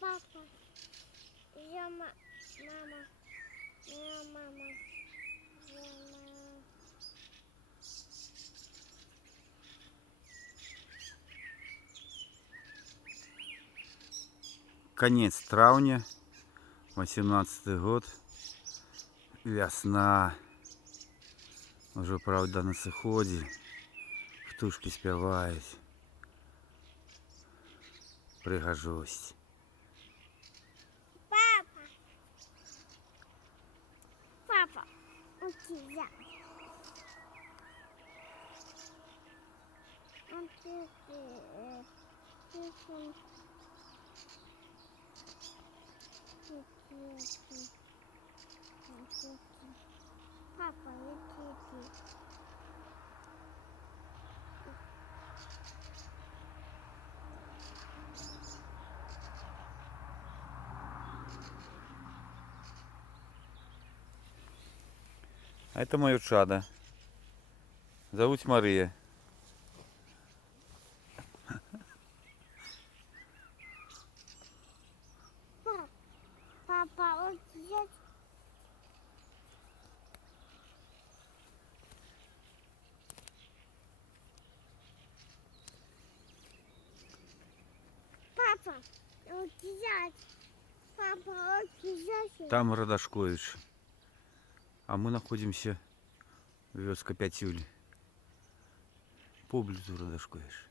папа. Я мама. Я мама. Я мама. Конец травня, 18-й год, весна. Уже, правда, на сході. Птушки співають. Пригожусь. Папа. Папа. У тебя. Папа, иди. А это мое чадо. Зовут Мария. Папа, у тебя. Папа, у тебя. Папа, у тебя. Там Радашкович. А мы находимся в Вёска 5 Юли. Поблизу Радашкович.